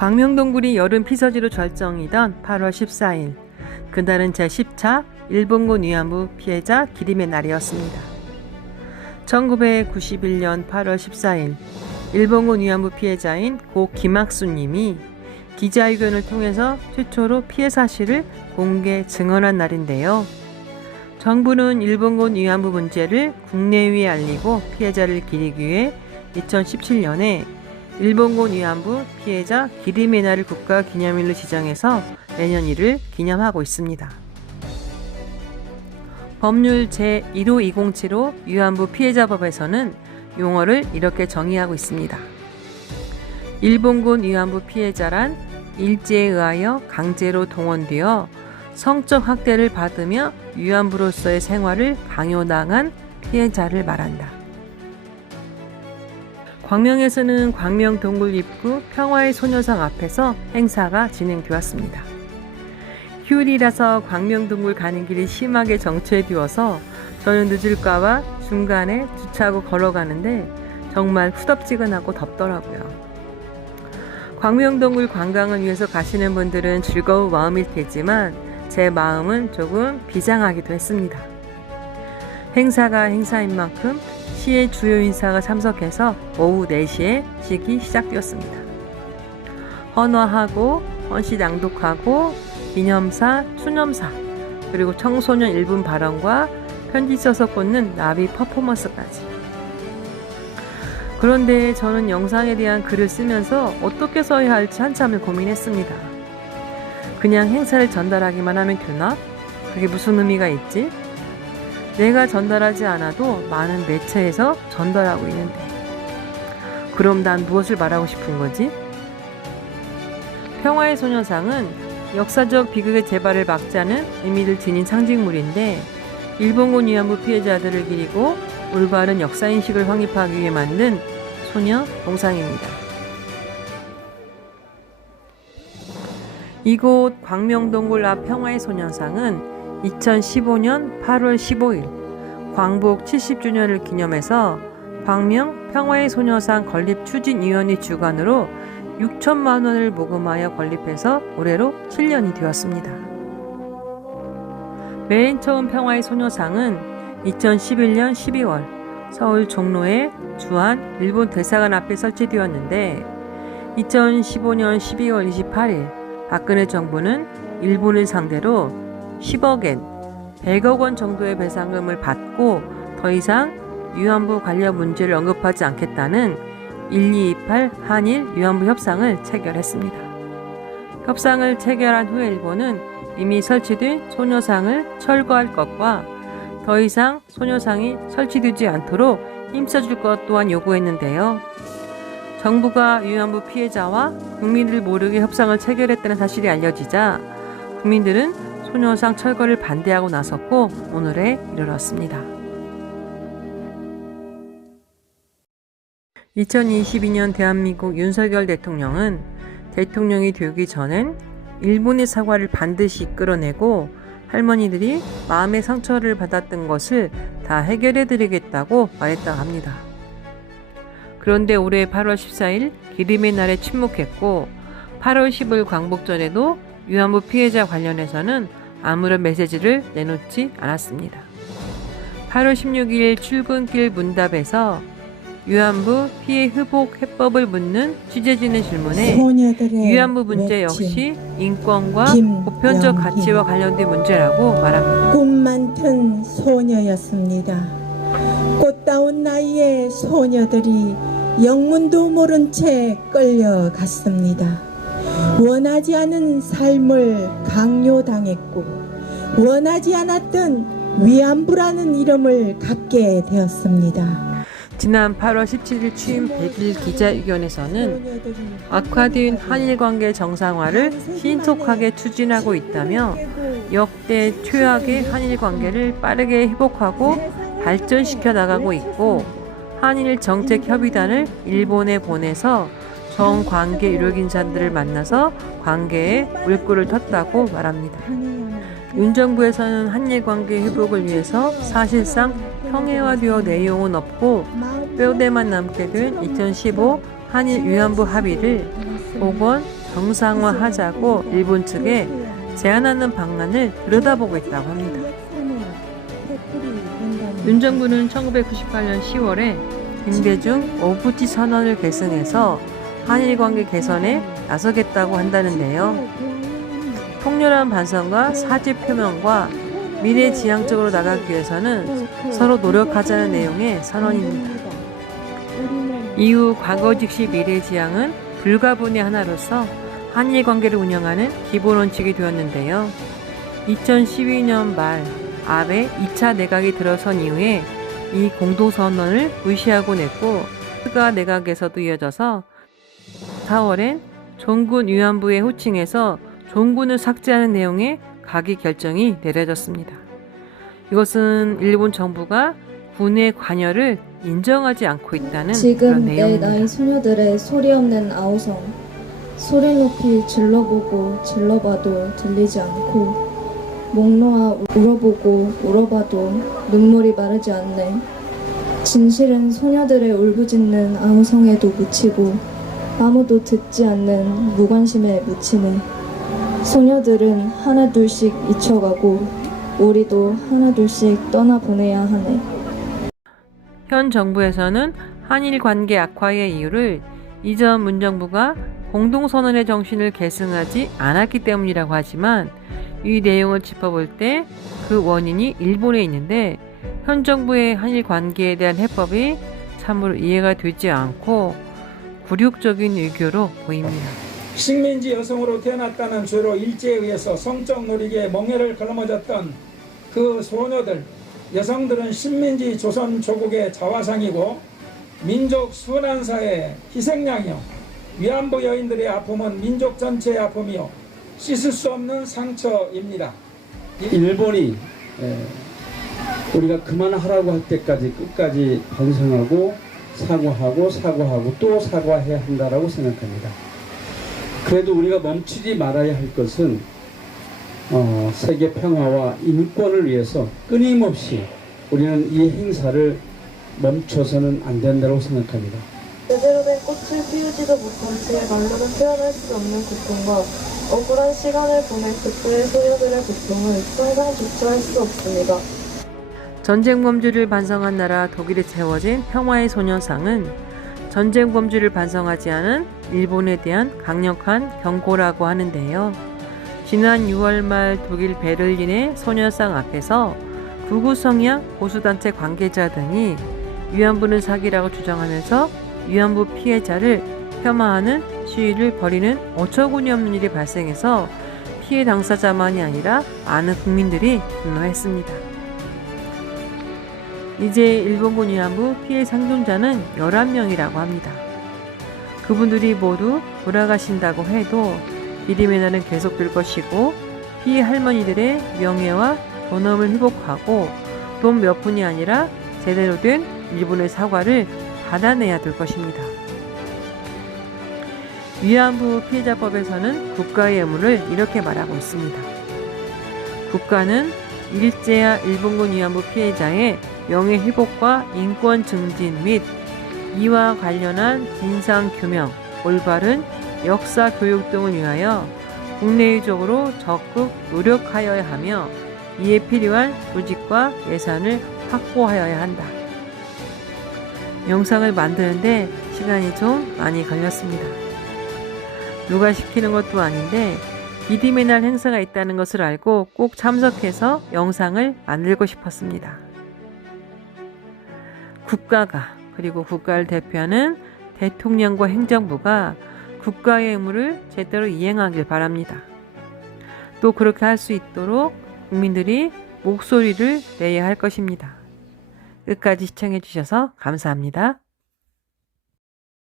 광명동굴이 여름 피서지로 결정이던 8월 14일, 그날은 제10차 일본군 위안부 피해자 기림의 날이었습니다. 1991년 8월 14일, 일본군 위안부 피해자인 고 김학수 님이 기자회견을 통해서 최초로 피해 사실을 공개 증언한 날인데요. 정부는 일본군 위안부 문제를 국내외에 알리고 피해자를 기리기 위해 2017년에 일본군 위안부 피해자 기림의 날을 국가기념일로 지정해서 매년 이를 기념하고 있습니다. 법률 제15207호 위안부 피해자법에서는 용어를 이렇게 정의하고 있습니다. 일본군 위안부 피해자란 일제에 의하여 강제로 동원되어 성적 학대를 받으며 위안부로서의 생활을 강요당한 피해자를 말한다. 광명에서는 광명동굴 입구 평화의 소녀상 앞에서 행사가 진행되었습니다. 휴일이라서 광명동굴 가는 길이 심하게 정체되어서 저는 늦을까봐 중간에 주차하고 걸어가는데 정말 후덥지근하고 덥더라고요. 광명동굴 관광을 위해서 가시는 분들은 즐거운 마음일 테지만 제 마음은 조금 비장하기도 했습니다. 행사가 행사인 만큼 시의 주요 인사가 참석해서 오후 4시에 식이 시작되었습니다. 헌화하고 헌시 낭독하고 기념사, 추념사, 그리고 청소년 1분 발언과 편지 써서 꽂는 나비 퍼포먼스까지. 그런데 저는 영상에 대한 글을 쓰면서 어떻게 써야 할지 한참을 고민했습니다. 그냥 행사를 전달하기만 하면 되나? 그게 무슨 의미가 있지? 내가 전달하지 않아도 많은 매체에서 전달하고 있는데 그럼 난 무엇을 말하고 싶은 거지? 평화의 소녀상은 역사적 비극의 재발을 막자는 의미를 지닌 상징물인데 일본군 위안부 피해자들을 기리고 올바른 역사인식을 확립하기 위해 만든 소녀 동상입니다. 이곳 광명동굴 앞 평화의 소녀상은 2015년 8월 15일 광복 70주년을 기념해서 광명 평화의 소녀상 건립추진위원회 주관으로 6천만 원을 모금하여 건립해서 올해로 7년이 되었습니다. 맨 처음 평화의 소녀상은 2011년 12월 서울 종로의 주한 일본 대사관 앞에 설치되었는데 2015년 12월 28일 박근혜 정부는 일본을 상대로 10억엔 100억 원 정도의 배상금을 받고 더 이상 위안부 관련 문제를 언급하지 않겠다는 1228 한일 위안부 협상을 체결했습니다. 협상을 체결한 후에 일본은 이미 설치된 소녀상을 철거할 것과 더 이상 소녀상이 설치되지 않도록 힘써줄 것 또한 요구했는데요. 정부가 위안부 피해자와 국민들 모르게 협상을 체결했다는 사실이 알려지자 국민들은 소녀상 철거를 반대하고 나섰고 오늘에 이르렀습니다. 2022년 대한민국 윤석열 대통령은 대통령이 되기 전엔 일본의 사과를 반드시 이끌어내고 할머니들이 마음의 상처를 받았던 것을 다 해결해드리겠다고 말했다고 합니다. 그런데 올해 8월 14일 기림의 날에 침묵했고 8월 10일 광복절에도 위안부 피해자 관련해서는 아무런 메시지를 내놓지 않았습니다. 8월 16일 출근길 문답에서 위안부 피해 회복 해법을 묻는 취재진의 질문에 위안부 문제 역시 인권과 보편적 가치와 관련된 문제라고 말합니다. 꿈 많던 소녀였습니다. 꽃다운 나이에 소녀들이 영문도 모른 채 끌려갔습니다. 원하지 않은 삶을 강요당했고 원하지 않았던 위안부라는 이름을 갖게 되었습니다. 지난 8월 17일 취임 100일 기자회견에서는 악화된 한일관계 정상화를 신속하게 추진하고 있다며 역대 최악의 한일관계를 빠르게 회복하고 발전시켜 나가고 있고 한일 정책협의단을 일본에 보내서 정관계 유력인사들을 만나서 관계에 물꼬를 텄다고 말합니다. 윤 정부에서는 한일관계 회복을 위해서 사실상 평행화되어 내용은 없고 뼈대만 남게 된 2015 한일 위안부 합의를 복원, 정상화하자고 일본 측에 제안하는 방안을 들여다보고 있다고 합니다. 윤 정부는 1998년 10월에 김대중 오부치 선언을 계승해서 한일 관계 개선에 나서겠다고 한다는데요. 통렬한 반성과 사죄 표명과 미래지향적으로 나가기 위해서는 서로 노력하자는 내용의 선언입니다. 이후 과거 즉시 미래지향은 불가분의 하나로서 한일 관계를 운영하는 기본 원칙이 되었는데요. 2012년 말 아베 2차 내각이 들어선 이후에 이 공동선언을 무시하고 냈고 스가 내각에서도 이어져서 4월엔 종군 위안부의 호칭에서 종군을 삭제하는 내용의 가기 결정이 내려졌습니다. 이것은 일본 정부가 군의 관여를 인정하지 않고 있다는 그런 지금 내 내용입니다. 나이 소녀들의 소리 없는 아우성, 소리 높이 질러보고 질러봐도 들리지 않고 목 놓아 울어보고 울어봐도 눈물이 마르지 않네. 진실은 소녀들의 울부짖는 아우성에도 묻히고 아무도 듣지 않는 무관심에 묻히네. 소녀들은 하나둘씩 잊혀가고 우리도 하나둘씩 떠나보내야 하네. 현 정부에서는 한일 관계 악화의 이유를 이전 문정부가 공동선언의 정신을 계승하지 않았기 때문이라고 하지만 이 내용을 짚어볼 때 그 원인이 일본에 있는데 현 정부의 한일 관계에 대한 해법이 참으로 이해가 되지 않고 굴욕적인 외교로 보입니다. 식민지 여성으로 태어났다는 죄로 일제에 의해서 성적 놀이기에 멍해를 걸머졌던 그 소녀들, 여성들은 식민지 조선 조국의 자화상이고 민족 순환사의 희생양이요, 위안부 여인들의 아픔은 민족 전체의 아픔이요 씻을 수 없는 상처입니다. 일본이 우리가 그만하라고 할 때까지 끝까지 반성하고 사과하고 또 사과해야 한다라고 생각합니다. 그래도 우리가 멈추지 말아야 할 것은 세계 평화와 인권을 위해서 끊임없이 우리는 이 행사를 멈춰서는 안 된다고 생각합니다. 제대로 된 꽃을 피우지도 못한 채 말로는 표현할 수 없는 고통과 억울한 시간을 보낸 그때의 소녀들의 고통을 상상조차 할 수 없습니다. 전쟁 범죄를 반성한 나라 독일에 세워진 평화의 소녀상은 전쟁 범죄를 반성하지 않은 일본에 대한 강력한 경고라고 하는데요. 지난 6월 말 독일 베를린의 소녀상 앞에서 극우 성향 보수단체 관계자 등이 위안부는 사기라고 주장하면서 위안부 피해자를 폄하하는 시위를 벌이는 어처구니없는 일이 발생해서 피해 당사자만이 아니라 많은 국민들이 분노했습니다. 이제 일본군 위안부 피해 생존자는 11명이라고 합니다. 그분들이 모두 돌아가신다고 해도 믿음의 날은 계속될 것이고 피해 할머니들의 명예와 존엄을 회복하고 돈 몇 푼이 아니라 제대로 된 일본의 사과를 받아내야 될 것입니다. 위안부 피해자법에서는 국가의 의무를 이렇게 말하고 있습니다. 국가는 일제야 일본군 위안부 피해자의 명예회복과 인권 증진 및 이와 관련한 진상규명, 올바른 역사 교육 등을 위하여 국내외적으로 적극 노력하여야 하며 이에 필요한 조직과 예산을 확보하여야 한다. 영상을 만드는데 시간이 좀 많이 걸렸습니다. 누가 시키는 것도 아닌데 믿음의 날 행사가 있다는 것을 알고 꼭 참석해서 영상을 만들고 싶었습니다. 국가가 그리고 국가를 대표하는 대통령과 행정부가 국가의 의무를 제대로 이행하길 바랍니다. 또 그렇게 할 수 있도록 국민들이 목소리를 내야 할 것입니다. 끝까지 시청해 주셔서 감사합니다.